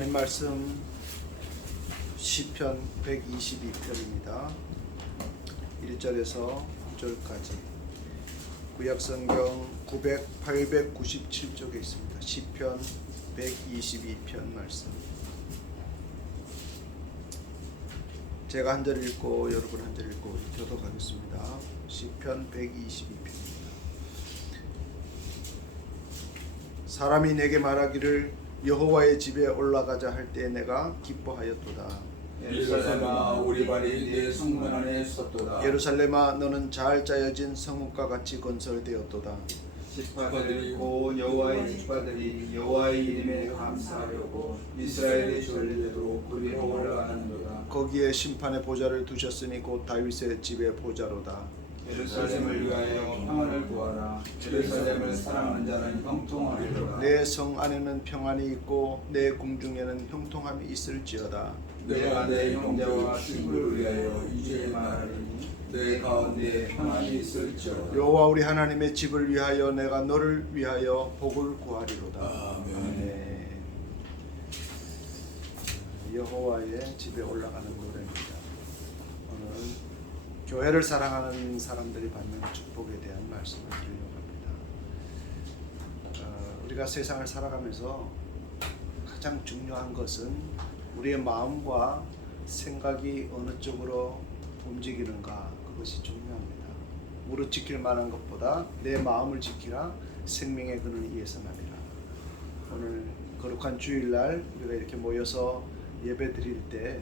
하나님 말씀 시편 122편입니다. 1절에서 9절까지 구약성경 897쪽에 있습니다. 시편 122편 말씀. 제가 한 절 읽고 여러분 한 절 읽고 교독하겠습니다. 시편 122편입니다. 사람이 내게 말하기를 여호와의 집에 올라가자 할 때 내가 기뻐하였도다. 예루살렘아 우리 발이 내 성문 안에 섰도다. 예루살렘아 너는 잘 짜여진 성읍과 같이 건설되었도다. 지파들이 고 여호와의 지파들이 여호와의 이름에 감사하려고 이스라엘의 전례로 그리로 올라가는도다. 거기에 심판의 보좌를 두셨으니 곧 다윗의 집의 보좌로다. 예루살렘을 위하여 평안을 구하라. 예루살렘을 사랑하는 자는 형통하리로다. 내 성 안에는 평안이 있고 내 궁중에는 형통함이 있을지어다. 내가 내 형제와 친구를 위하여 이제 말하리니 내 가운데 평안이 있을지어다. 여호와 우리 하나님의 집을 위하여 내가 너를 위하여 복을 구하리로다. 아멘. 여호와의 집에 올라가는 노래입니다. 오늘 교회를 사랑하는 사람들이 받는 축복에 대한 말씀을 드리려고 합니다. 우리가 세상을 살아가면서 가장 중요한 것은 우리의 마음과 생각이 어느 쪽으로 움직이는가, 그것이 중요합니다. 무릇 지킬 만한 것보다 내 마음을 지키라. 생명의 근원이 이에서 나니라. 오늘 거룩한 주일날 우리가 이렇게 모여서 예배 드릴 때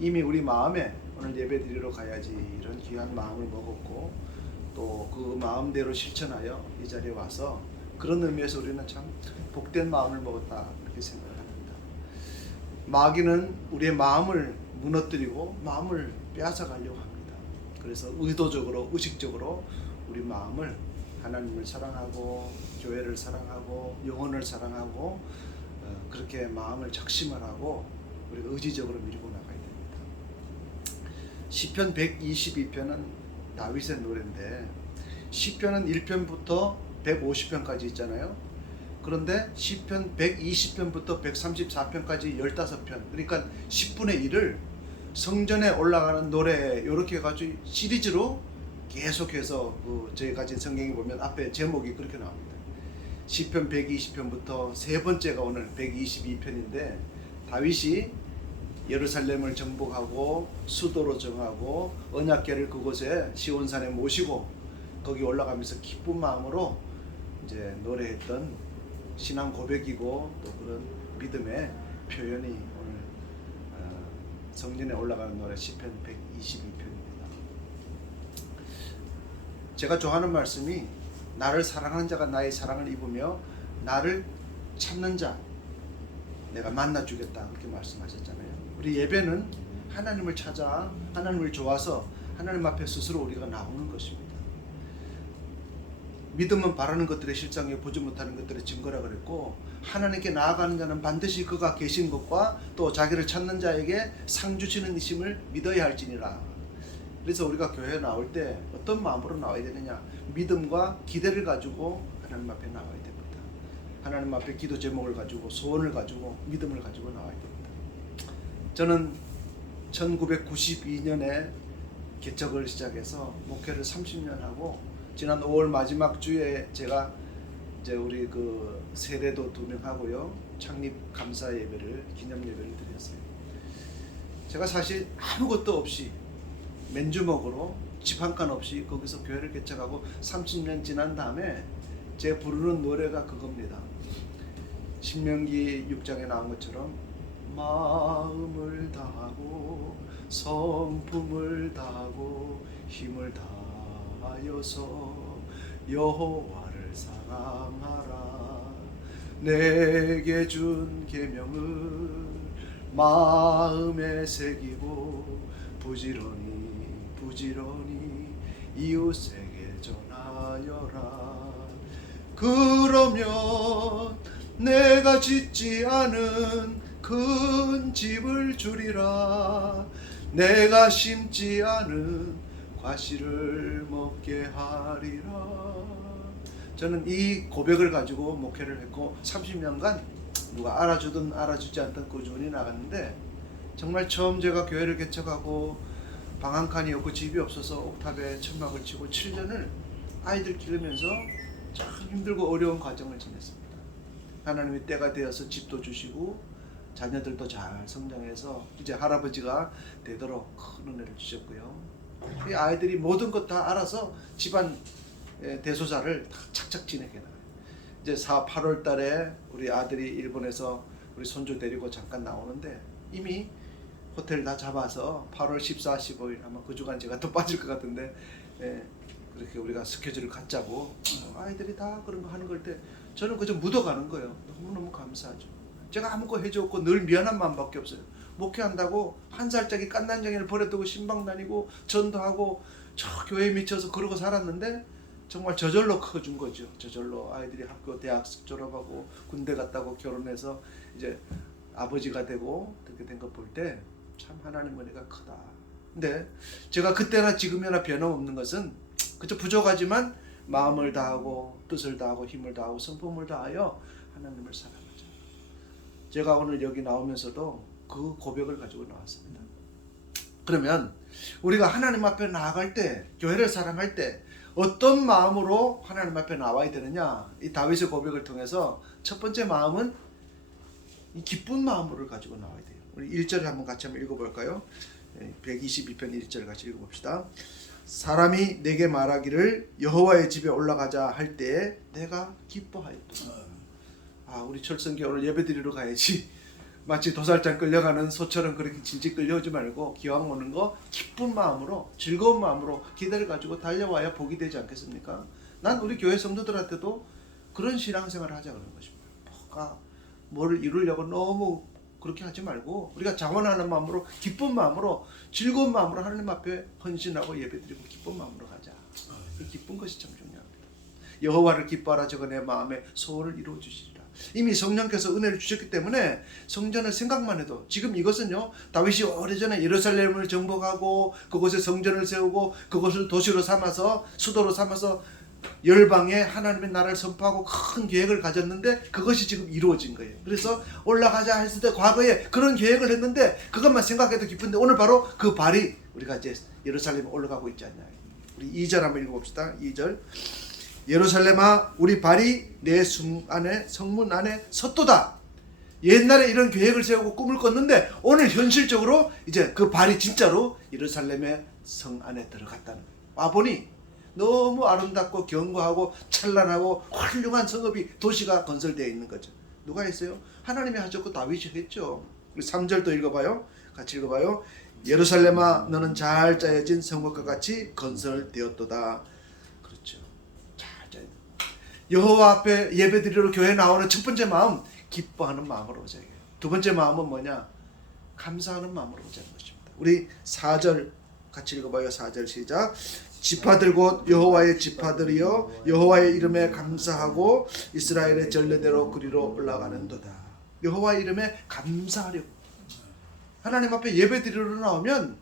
이미 우리 마음에 오늘 예배 드리러 가야지 이런 귀한 마음을 먹었고 또 그 마음대로 실천하여 이 자리에 와서 그런 의미에서 우리는 참 복된 마음을 먹었다 그렇게 생각합니다. 마귀는 우리의 마음을 무너뜨리고 마음을 빼앗아 가려고 합니다. 그래서 의도적으로 의식적으로 우리 마음을 하나님을 사랑하고 교회를 사랑하고 영혼을 사랑하고 그렇게 마음을 작심을 하고 우리가 의지적으로 밀고 나가야 됩니다. 시편 122편은 다윗의 노래인데 시편은 1편부터 150편까지 있잖아요. 그런데 시편 120편부터 134편까지 15편, 그러니까 10분의 1을 성전에 올라가는 노래 이렇게 해가지고 시리즈로 계속해서 저희 가진 성경에 보면 앞에 제목이 그렇게 나옵니다. 시편 120편부터 세 번째가 오늘 122편인데 다윗이 예루살렘을 정복하고 수도로 정하고 언약궤를 그곳에 시온산에 모시고 거기 올라가면서 기쁜 마음으로 이제 노래했던 신앙 고백이고 또 그런 믿음의 표현이 오늘 성전에 올라가는 노래 시편 122편입니다. 제가 좋아하는 말씀이 나를 사랑하는 자가 나의 사랑을 입으며 나를 찾는 자 내가 만나주겠다 그렇게 말씀하셨잖아요. 우리 예배는 하나님을 찾아 하나님을 좋아서 하나님 앞에 스스로 우리가 나오는 것입니다. 믿음은 바라는 것들의 실상에 보지 못하는 것들의 증거라 그랬고 하나님께 나아가는 자는 반드시 그가 계신 것과 또 자기를 찾는 자에게 상 주시는 이심을 믿어야 할지니라. 그래서 우리가 교회에 나올 때 어떤 마음으로 나와야 되느냐, 믿음과 기대를 가지고 하나님 앞에 나와야 됩니다. 하나님 앞에 기도 제목을 가지고 소원을 가지고 믿음을 가지고 나와야 됩니다. 저는 1992년에 개척을 시작해서 목회를 30년 하고 지난 5월 마지막 주에 제가 이제 우리 그 세례도 2명 하고요 창립 감사 예배를 기념 예배를 드렸어요. 제가 사실 아무것도 없이 맨주먹으로 집 한 칸 없이 거기서 교회를 개척하고 30년 지난 다음에 제 부르는 노래가 그겁니다. 신명기 6장에 나온 것처럼 마음을 다하고 성품을 다하고 힘을 다하여서 여호와를 사랑하라. 내게 준 계명을 마음에 새기고 부지런히 이웃에게 전하여라. 그러면 내가 짓지 않은 큰 집을 주리라. 내가 심지 않은 과실을 먹게 하리라. 저는 이 고백을 가지고 목회를 했고 30년간 누가 알아주든 알아주지 않든 꾸준히 나갔는데 정말 처음 제가 교회를 개척하고 방 한 칸이 없고 집이 없어서 옥탑에 천막을 치고 7년을 아이들 기르면서 참 힘들고 어려운 과정을 지냈습니다. 하나님이 때가 되어서 집도 주시고 자녀들도 잘 성장해서 이제 할아버지가 되도록 큰 은혜를 주셨고요. 이 아이들이 모든 것 다 알아서 집안 대소사를 다 착착 지내게 나가요. 이제 8월 달에 우리 아들이 일본에서 우리 손주 데리고 잠깐 나오는데 이미 호텔 다 잡아서 8월 14, 15일 아마 그 주간 제가 또 빠질 것 같은데 그렇게 우리가 스케줄을 갖자고 아이들이 다 그런 거 하는 걸 때 저는 그저 묻어가는 거예요. 너무너무 감사하죠. 제가 아무것도 해줬고 늘 미안한 마음밖에 없어요. 목회한다고 한 살짜리 깐난쟁이를 버려두고 신방 다니고 전도하고 저 교회에 미쳐서 그러고 살았는데 정말 저절로 커준 거죠. 저절로 아이들이 학교 대학 졸업하고 군대 갔다고 결혼해서 이제 아버지가 되고 그렇게 된 거 볼 때 참 하나님 은혜가 크다. 근데 제가 그때나 지금이나 변함없는 것은 그저 부족하지만 마음을 다하고 뜻을 다하고 힘을 다하고 성품을 다하여 하나님을 사랑하자. 제가 오늘 여기 나오면서도 그 고백을 가지고 나왔습니다. 그러면 우리가 하나님 앞에 나아갈 때, 교회를 사랑할 때 어떤 마음으로 하나님 앞에 나와야 되느냐? 이 다윗의 고백을 통해서 첫 번째 마음은 이 기쁜 마음을 가지고 나와야 돼요. 우리 1절을 한번 같이 한번 읽어볼까요? 122편 1절 같이 읽어봅시다. 사람이 내게 말하기를 여호와의 집에 올라가자 할 때에 내가 기뻐하였다. 우리 철성기 오늘 예배드리러 가야지. 마치 도살장 끌려가는 소처럼 그렇게 질질 끌려오지 말고 기왕 오는 거 기쁜 마음으로 즐거운 마음으로 기대를 가지고 달려와야 복이 되지 않겠습니까? 난 우리 교회 성도들한테도 그런 신앙생활을 하자 그러는 것입니다. 뭐가 뭐를 이루려고 너무 그렇게 하지 말고 우리가 자원하는 마음으로 기쁜 마음으로 즐거운 마음으로 하나님 앞에 헌신하고 예배드리고 기쁜 마음으로 가자. 이 기쁜 것이 참 중요합니다. 여호와를 기뻐하라 저거 내 마음의 소원을 이루어 주시리라. 이미 성령께서 은혜를 주셨기 때문에 성전을 생각만 해도 지금 이것은요 다윗이 오래전에 예루살렘을 정복하고 그곳에 성전을 세우고 그곳을 도시로 삼아서 수도로 삼아서 열방에 하나님의 나라를 선포하고 큰 계획을 가졌는데 그것이 지금 이루어진 거예요. 그래서 올라가자 했을 때 과거에 그런 계획을 했는데 그것만 생각해도 기쁜데 오늘 바로 그 발이 우리가 이제 예루살렘에 올라가고 있지 않냐. 우리 2절 한번 읽어봅시다. 2절 예루살렘아 우리 발이 내 성문 안에 섰도다. 옛날에 이런 계획을 세우고 꿈을 꿨는데 오늘 현실적으로 이제 그 발이 진짜로 예루살렘의 성 안에 들어갔다는 거예요. 와보니 너무 아름답고 견고하고 찬란하고 훌륭한 성읍이 도시가 건설되어 있는 거죠. 누가 했어요? 하나님이 하셨고 다윗이 했죠. 3절도 읽어봐요. 같이 읽어봐요. 예루살렘아 너는 잘 짜여진 성읍과 같이 건설되었도다. 그렇죠. 잘 짜여. 여호와 앞에 예배드리러 교회 나오는 첫 번째 마음 기뻐하는 마음으로 오자. 두 번째 마음은 뭐냐? 감사하는 마음으로 오자는 것입니다. 우리 4절 같이 읽어봐요. 4절 시작. 지파들 곧 여호와의 지파들이여 여호와의 이름에 감사하고 이스라엘의 전례대로 그리로 올라가는도다. 여호와의 이름에 감사하려고. 하나님 앞에 예배드리러 나오면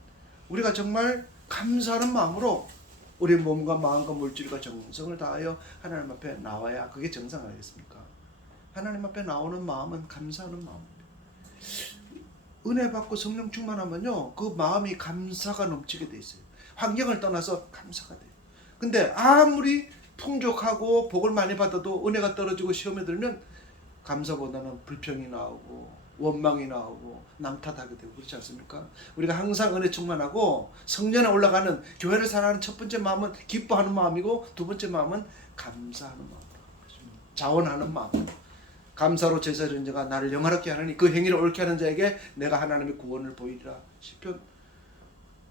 우리가 정말 감사하는 마음으로 우리 몸과 마음과 물질과 정성을 다하여 하나님 앞에 나와야 그게 정상 아니겠습니까? 하나님 앞에 나오는 마음은 감사하는 마음입니다. 은혜 받고 성령 충만하면요 그 마음이 감사가 넘치게 돼 있어요. 환경을 떠나서 감사가 돼요. 근데 아무리 풍족하고 복을 많이 받아도 은혜가 떨어지고 시험에 들면 감사보다는 불평이 나오고 원망이 나오고 남탓하게 되고 그렇지 않습니까? 우리가 항상 은혜 충만하고 성전에 올라가는 교회를 사랑하는 첫 번째 마음은 기뻐하는 마음이고 두 번째 마음은 감사하는 마음, 자원하는 마음. 감사로 제사를 자가 나를 영화롭게 하느니 그 행위를 옳게 하는 자에게 내가 하나님의 구원을 보이리라. 시편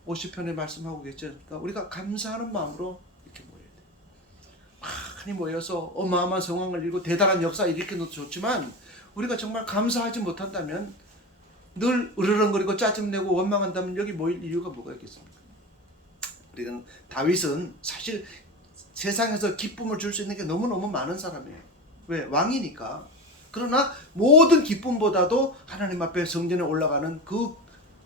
50편에 말씀하고 계시죠. 그러니까 우리가 감사하는 마음으로 이렇게 모여야 돼요. 많이 모여서 어마어마한 상황을 이루고 대단한 역사 일으키는 것도 좋지만 우리가 정말 감사하지 못한다면 늘 으르렁거리고 짜증내고 원망한다면 여기 모일 이유가 뭐가 있겠습니까? 우리는 다윗은 사실 세상에서 기쁨을 줄 수 있는 게 너무너무 많은 사람이에요. 왜? 왕이니까. 그러나 모든 기쁨보다도 하나님 앞에 성전에 올라가는 그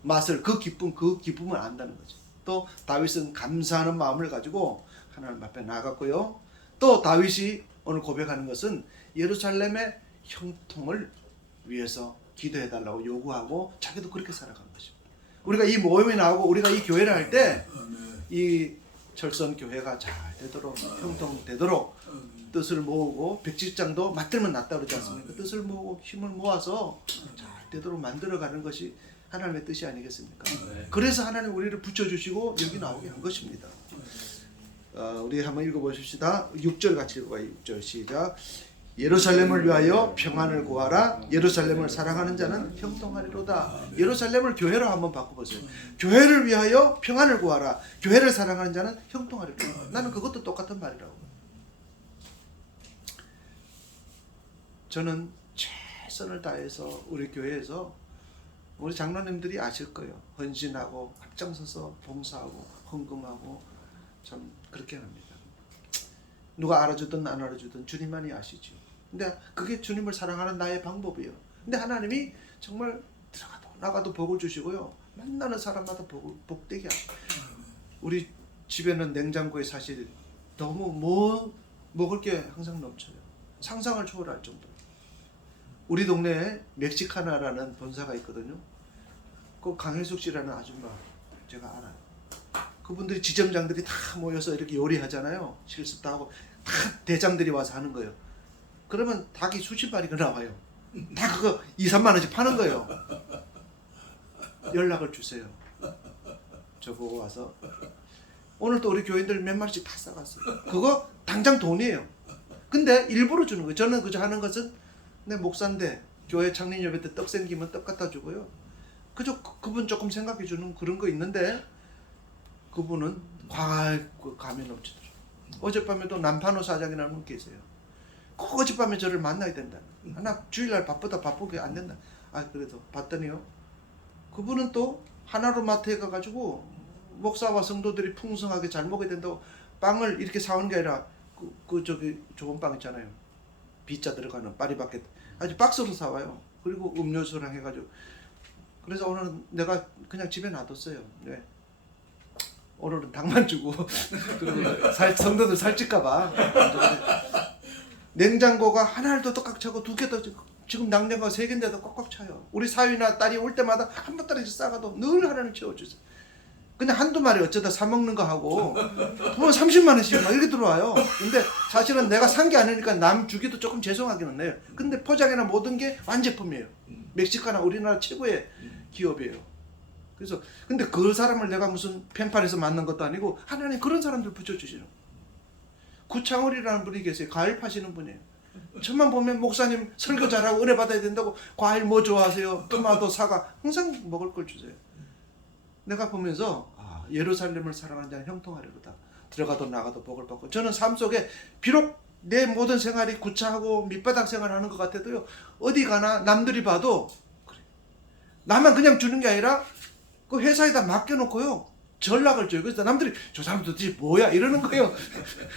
맛을, 그 기쁨을 안다는 거죠. 또 다윗은 감사하는 마음을 가지고 하나님 앞에 나갔고요. 또 다윗이 오늘 고백하는 것은 예루살렘의 형통을 위해서 기도해달라고 요구하고 자기도 그렇게 살아간 것입니다. 우리가 이 모임에 나오고 우리가 이 교회를 할 때 이 철선 교회가 잘 되도록 형통되도록 뜻을 모으고 백지장도 맞들면 낫다 그러지 않습니까? 뜻을 모으고 힘을 모아서 잘 되도록 만들어가는 것이 하나님의 뜻이 아니겠습니까? 그래서 하나님 우리를 붙여주시고 여기 나오게 한 것입니다. 우리 한번 읽어보십시다. 6절 같이 읽어봐요. 6절 시작. 예루살렘을 위하여 평안을 구하라. 예루살렘을 사랑하는 자는 형통하리로다. 예루살렘을 교회로 한번 바꿔보세요. 교회를 위하여 평안을 구하라. 교회를 사랑하는 자는 형통하리로다. 나는 그것도 똑같은 말이라고. 저는 최선을 다해서 우리 교회에서 우리 장로님들이 아실 거예요. 헌신하고 앞장서서 봉사하고 헌금하고 참 그렇게 합니다. 누가 알아주든 안 알아주든 주님만이 아시죠. 근데 그게 주님을 사랑하는 나의 방법이에요. 근데 하나님이 정말 들어가도 나가도 복을 주시고요. 만나는 사람마다 복되게 하고. 우리 집에는 냉장고에 사실 너무 먹을 게 항상 넘쳐요. 상상을 초월할 정도로. 우리 동네에 멕시카나라는 본사가 있거든요. 그 강혜숙 씨라는 아줌마 제가 알아요. 그분들이 지점장들이 다 모여서 이렇게 요리하잖아요. 실습도 하고 다 대장들이 와서 하는 거예요. 그러면 닭이 수십 마리가 나와요. 다 그거 2-3만 원씩 파는 거예요. 연락을 주세요. 저보고 와서 오늘 또 우리 교인들 몇 마리씩 다 싸갔어요. 그거 당장 돈이에요. 근데 일부러 주는 거예요. 저는 그저 하는 것은 내 목사인데 교회 창립 예배 때 떡 생기면 떡 갖다 주고요. 그저 그분 조금 생각해 주는 그런 거 있는데 그분은 감이 넘치더라고요. 어젯밤에도 남판호 사장이라는 분 계세요. 꼭 어젯밤에 저를 만나야 된다. 나 주일날 바쁘게 안 된다. 그래도 봤더니요. 그분은 또 하나로마트에 가가지고 목사와 성도들이 풍성하게 잘 먹어야 된다고 빵을 이렇게 사오는 게 아니라 저기 좋은 빵 있잖아요. B자 들어가는 파리바켓 아주 박스로 사와요. 그리고 음료수랑 해가지고. 그래서 오늘은 내가 그냥 집에 놔뒀어요. 네. 오늘은 닭만 주고 그리고 성도들 살찔까봐. 냉장고가 하나도 꽉 차고 2개도 지금 냉장고가 3개인데도 꽉꽉 차요. 우리 사위나 딸이 올 때마다 한 보따리씩 싸가도 늘 하나는 채워주세요. 근데 한두 마리 어쩌다 사 먹는 거 하고 뭐 30만 원씩 막 이렇게 들어와요. 근데 사실은 내가 산 게 아니니까 남 주기도 조금 죄송하기는 해요. 근데 포장이나 모든 게 완제품이에요. 멕시카나 우리나라 최고의 기업이에요. 그래서 근데 그 사람을 내가 무슨 펜팔에서 만난 것도 아니고 하나님 그런 사람들 붙여주시는 거예요. 구창월이라는 분이 계세요. 과일 파시는 분이에요. 저만 보면 목사님 설교 잘하고 은혜 받아야 된다고 과일 뭐 좋아하세요? 토마토, 사과 항상 먹을 걸 주세요. 내가 보면서 예루살렘을 사랑하는 자는 형통하리로다. 들어가도 나가도 복을 받고. 저는 삶 속에 비록 내 모든 생활이 구차하고 밑바닥 생활하는 것 같아도요. 어디 가나 남들이 봐도 그래. 나만 그냥 주는 게 아니라 그 회사에다 맡겨놓고요. 전락을 줘요. 그래서 남들이 저 사람 도대체 뭐야 이러는 거예요.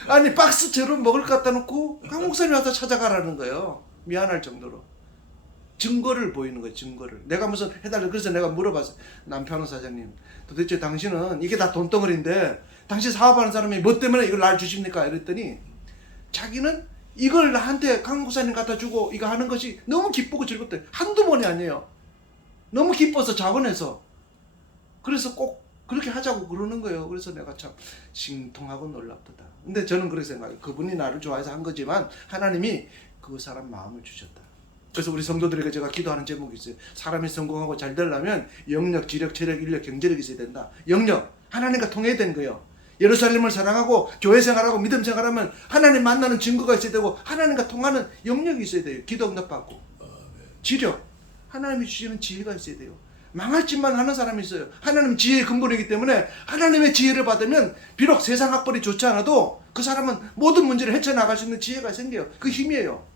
아니 박스처럼 먹을 것 갖다 놓고 강 목사님 와서 찾아가라는 거예요. 미안할 정도로. 증거를 보이는 거예요. 증거를. 내가 무슨 해달라고. 그래서 내가 물어봤어요. 남편호 사장님 도대체 당신은 이게 다 돈덩어리인데 당신 사업하는 사람이 뭐 때문에 이걸 날 주십니까? 이랬더니 자기는 이걸 나한테 강 목사님 갖다 주고 이거 하는 것이 너무 기쁘고 즐겁다. 한두 번이 아니에요. 너무 기뻐서 자원해서. 그래서 꼭 그렇게 하자고 그러는 거예요. 그래서 내가 참 신통하고 놀랍도다. 근데 저는 그렇게 생각해요. 그분이 나를 좋아해서 한 거지만 하나님이 그 사람 마음을 주셨다. 그래서 우리 성도들에게 제가 기도하는 제목이 있어요. 사람이 성공하고 잘 되려면 영력, 지력, 체력, 인력, 경제력이 있어야 된다. 영력, 하나님과 통해야 되는 거예요. 예루살렘을 사랑하고 교회 생활하고 믿음 생활하면 하나님 만나는 증거가 있어야 되고 하나님과 통하는 영력이 있어야 돼요. 기도 응답받고. 지력, 하나님이 주시는 지혜가 있어야 돼요. 망할 짓만 하는 사람이 있어요. 하나님 지혜의 근본이기 때문에 하나님의 지혜를 받으면 비록 세상 학벌이 좋지 않아도 그 사람은 모든 문제를 헤쳐나갈 수 있는 지혜가 생겨요. 그 힘이에요.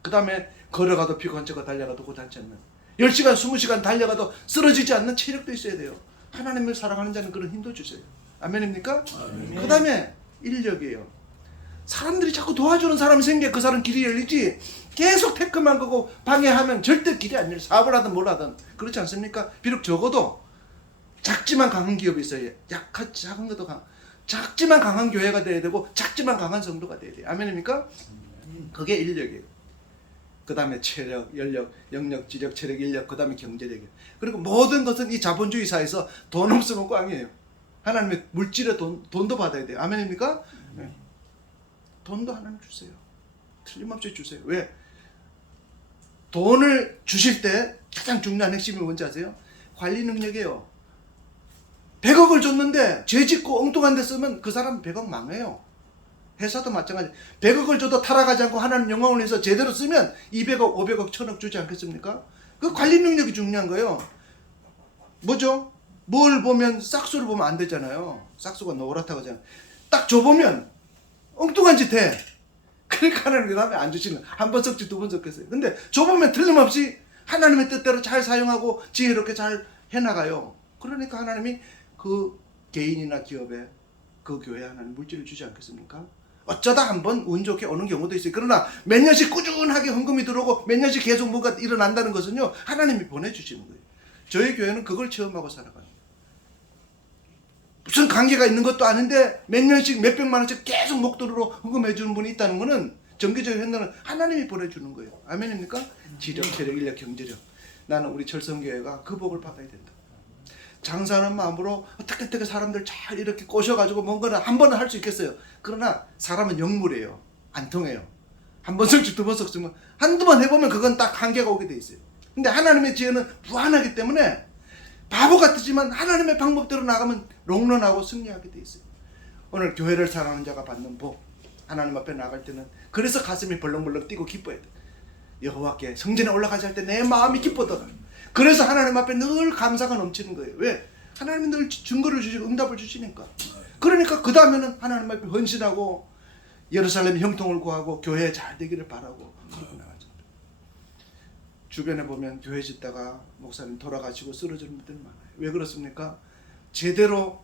그 다음에 걸어가도 피곤한 척 달려가도 고단치 않는 10시간 20시간 달려가도 쓰러지지 않는 체력도 있어야 돼요. 하나님을 사랑하는 자는 그런 힘도 주세요. 아멘입니까? 아멘. 그 다음에 인력이에요. 사람들이 자꾸 도와주는 사람이 생겨 그 사람 길이 열리지 계속 태클만 거고 방해하면 절대 길이 안 열려. 사업을 하든 뭘 하든 그렇지 않습니까? 비록 적어도 작지만 강한 기업이 있어요. 작은 것도 작지만 강한 교회가 돼야 되고 작지만 강한 성도가 돼야 돼요. 아멘입니까? 그게 인력이에요. 그 다음에 체력, 연력, 영역, 지력, 체력, 인력, 그 다음에 경제력이에요. 그리고 모든 것은 이 자본주의 사회에서 돈 없으면 꽝이에요. 하나님의 물질의 돈도 받아야 돼요. 아멘입니까? 네. 돈도 하나님 주세요. 틀림없이 주세요. 왜? 돈을 주실 때 가장 중요한 핵심이 뭔지 아세요? 관리 능력이에요. 100억을 줬는데 죄 짓고 엉뚱한 데 쓰면 그 사람은 100억 망해요. 회사도 마찬가지. 100억을 줘도 타락하지 않고 하나님 영광을 위해서 제대로 쓰면 200억, 500억, 1000억 주지 않겠습니까? 그 관리 능력이 중요한 거예요. 뭐죠? 뭘 보면 싹수를 보면 안 되잖아요. 싹수가 노랗다고 하잖아요. 딱 줘보면 엉뚱한 짓 해. 그러니까 하나님 그 다음에 안 주시는 거예요. 한 번 섞지 두 번 섞겠어요. 근데 줘보면 틀림없이 하나님의 뜻대로 잘 사용하고 지혜롭게 잘 해나가요. 그러니까 하나님이 그 개인이나 기업에 그 교회에 하나님 물질을 주지 않겠습니까? 어쩌다 한번 운 좋게 오는 경우도 있어요. 그러나 몇 년씩 꾸준하게 헌금이 들어오고 몇 년씩 계속 뭐가 일어난다는 것은요, 하나님이 보내주시는 거예요. 저희 교회는 그걸 체험하고 살아가요. 무슨 관계가 있는 것도 아닌데 몇 년씩 몇 백만 원씩 계속 목돈으로 헌금해 주는 분이 있다는 것은 정기적인 행동은 하나님이 보내주는 거예요. 아멘입니까? 지력, 체력, 인력, 경제력. 나는 우리 철성교회가 그 복을 받아야 된다. 장사하는 마음으로 어떻게 사람들 잘 이렇게 꼬셔가지고 뭔가를 한 번은 할 수 있겠어요. 그러나 사람은 영물이에요. 안 통해요. 한 번 섞지 두 번 섞으면 한두 번 해보면 그건 딱 한계가 오게 돼 있어요. 근데 하나님의 지혜는 무한하기 때문에 바보 같지만 하나님의 방법대로 나가면 롱런하고 승리하게 돼 있어요. 오늘 교회를 사랑하는 자가 받는 복, 하나님 앞에 나갈 때는 그래서 가슴이 벌렁벌렁 뛰고 기뻐야 돼. 여호와께 성전에 올라가지 할 때 내 마음이 기뻐더라. 그래서 하나님 앞에 늘 감사가 넘치는 거예요. 왜? 하나님이 늘 증거를 주시고 응답을 주시니까. 그러니까 그 다음에는 하나님 앞에 헌신하고 예루살렘 형통을 구하고 교회 잘 되기를 바라고 그러고 나가죠. 주변에 보면 교회 짓다가 목사님 돌아가시고 쓰러지는 분들 많아요. 왜 그렇습니까? 제대로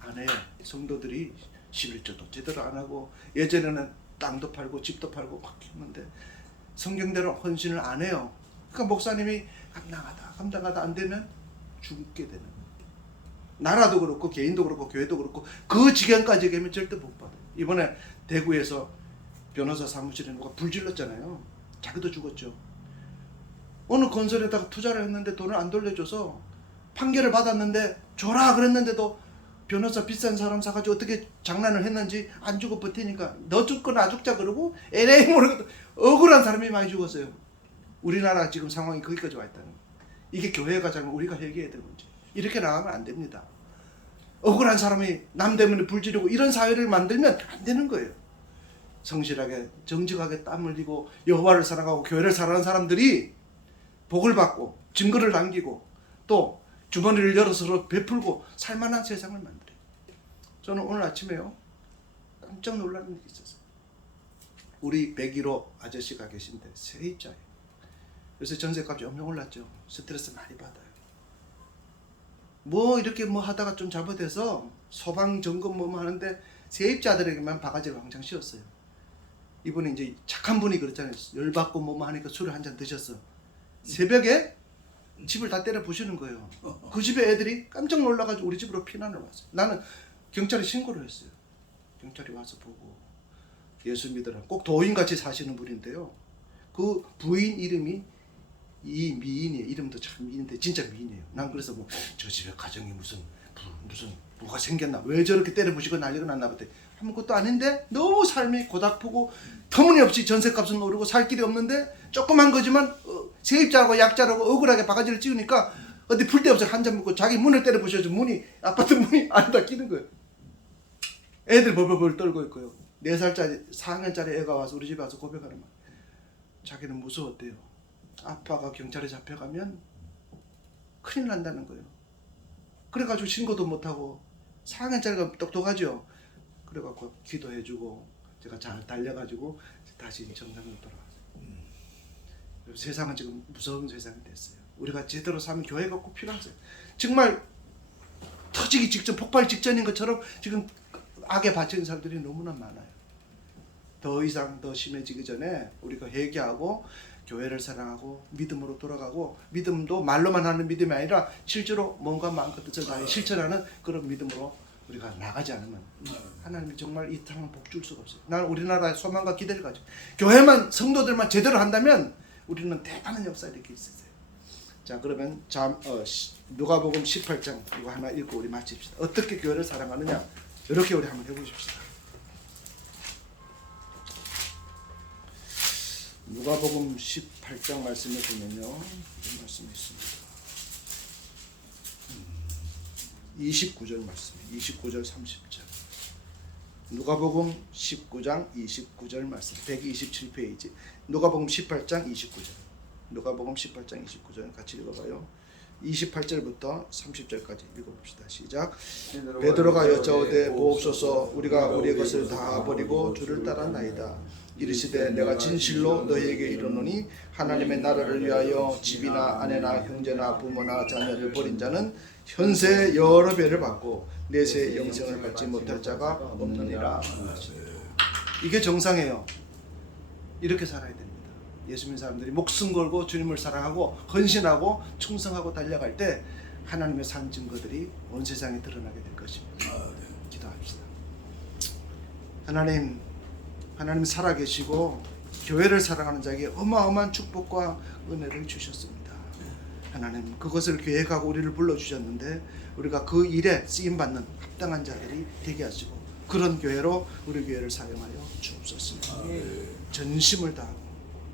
안 해요. 성도들이 11조도 제대로 안 하고 예전에는 땅도 팔고 집도 팔고 막 했는데 성경대로 헌신을 안 해요. 그러니까 목사님이 감당하다 안 되면 죽게 되는 거예요. 나라도 그렇고 개인도 그렇고 교회도 그렇고 그 지경까지 가면 절대 못 받아요. 이번에 대구에서 변호사 사무실에 누가 불 질렀잖아요. 자기도 죽었죠. 어느 건설에다가 투자를 했는데 돈을 안 돌려줘서 판결을 받았는데 줘라 그랬는데도 변호사 비싼 사람 사가지고 어떻게 장난을 했는지 안 주고 버티니까 너 죽고 나 죽자 그러고 LA 모르겠다. 억울한 사람이 많이 죽었어요. 우리나라 지금 상황이 거기까지 와 있다는 거예요. 이게 교회가 잘못 우리가 해결해야 될 문제. 이렇게 나가면 안 됩니다. 억울한 사람이 남 때문에 불지르고 이런 사회를 만들면 안 되는 거예요. 성실하게 정직하게 땀 흘리고 여호와를 사랑하고 교회를 사랑하는 사람들이 복을 받고 증거를 남기고 또 주머니를 열어서 서로 베풀고 살만한 세상을 만들어요. 저는 오늘 아침에요 깜짝 놀라는 일이 있었어요. 우리 101호 아저씨가 계신데 세입자예요. 요새 전세값이 엄청 올랐죠. 스트레스 많이 받아요. 뭐 이렇게 뭐 하다가 좀 잘못해서 소방 점검 뭐 하는데 세입자들에게만 바가지를 왕창 씌웠어요. 이분이 이제 착한 분이 그렇잖아요. 열받고 뭐 하니까 술을 한 잔 드셨어. 새벽에 집을 다 때려 부시는 거예요. 그 집에 애들이 깜짝 놀라가지고 우리 집으로 피난을 왔어요. 나는 경찰에 신고를 했어요. 경찰이 와서 보고 예수 믿으라. 꼭 도인같이 사시는 분인데요. 그 부인 이름이 이미인이에요. 이름도 참 미인인데 진짜 미인이에요. 난 그래서 뭐 저 집에 가정이 무슨 뭐가 생겼나, 왜 저렇게 때려 부시고 난리가 났나 보다. 아무것도 아닌데 너무 삶이 고달프고 터무니없이 전세값은 오르고 살 길이 없는데 조그만 거지만 세입자라고 약자라고 억울하게 바가지를 찌우니까 어디 풀 데 없어 한 잔 먹고 자기 문을 때려 부셔서 문이 아파트 문이 안 닫히는 거예요. 애들 벌벌벌 떨고 있고요. 4살짜리 4학년짜리 애가 와서 우리 집에 와서 고백하는 말. 자기는 무서웠대요. 아빠가 경찰에 잡혀가면 큰일 난다는 거예요. 그래가지고 신고도 못하고 4학년짜리가 똑똑하죠. 그래갖고 기도해주고 제가 잘 달려가지고 다시 정상으로 돌아왔어요. 세상은 지금 무서운 세상이 됐어요. 우리가 제대로 사면 교회가 꼭 필요하세요. 정말 터지기 직전, 폭발 직전인 것처럼 지금 악에 받쳐있는 사람들이 너무나 많아요. 더 이상 더 심해지기 전에 우리가 회개하고 교회를 사랑하고 믿음으로 돌아가고, 믿음도 말로만 하는 믿음이 아니라 실제로 뭔가 마음껏 뜻을 다해 실천하는 그런 믿음으로 우리가 나가지 않으면 하나님이 정말 이 땅은 복 줄 수가 없어요. 나는 우리나라의 소망과 기대를 가지고 교회만 성도들만 제대로 한다면 우리는 대단한 역사 이렇게 있었어요. 자, 그러면 누가복음 18장 이거 하나 읽고 우리 마칩시다. 어떻게 교회를 사랑하느냐 이렇게 우리 한번 해보십시다. 누가복음 18장 말씀을 보면요, 이런 말씀이 있습니다. 29절 말씀이에요. 29절 30절. 누가복음 19장 29절 말씀. 127페이지. 누가복음 18장 29절. 누가복음 18장 29절 같이 읽어봐요. 28절부터 30절까지 읽어봅시다. 시작. 베드로가 여짜오되 보옵소서 우리가 우리의 것을 다 버리고 주를 따랐나이다. 이르시되 내가 진실로 너희에게 이르노니 하나님의 나라를 위하여 집이나 아내나 형제나 부모나 자녀를 버린 자는 현세 여러 배를 받고 내세 영생을 받지 못할 자가 없느니라. 이게 정상이에요. 이렇게 살아야 됩니다. 예수 믿는 사람들이 목숨 걸고 주님을 사랑하고 헌신하고 충성하고 달려갈 때 하나님의 산 증거들이 온 세상에 드러나게 될 것입니다. 기도합시다. 하나님 살아계시고 교회를 사랑하는 자에게 어마어마한 축복과 은혜를 주셨습니다. 하나님 그것을 계획하고 우리를 불러주셨는데 우리가 그 일에 쓰임받는 합당한 자들이 되게 하시고 그런 교회로 우리 교회를 사용하여 주옵소서. 전심을 다하고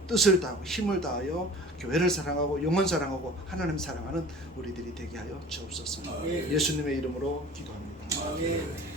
뜻을 다하고 힘을 다하여 교회를 사랑하고 영혼 사랑하고 하나님 사랑하는 우리들이 되게 하여 주옵소서. 예수님의 이름으로 기도합니다.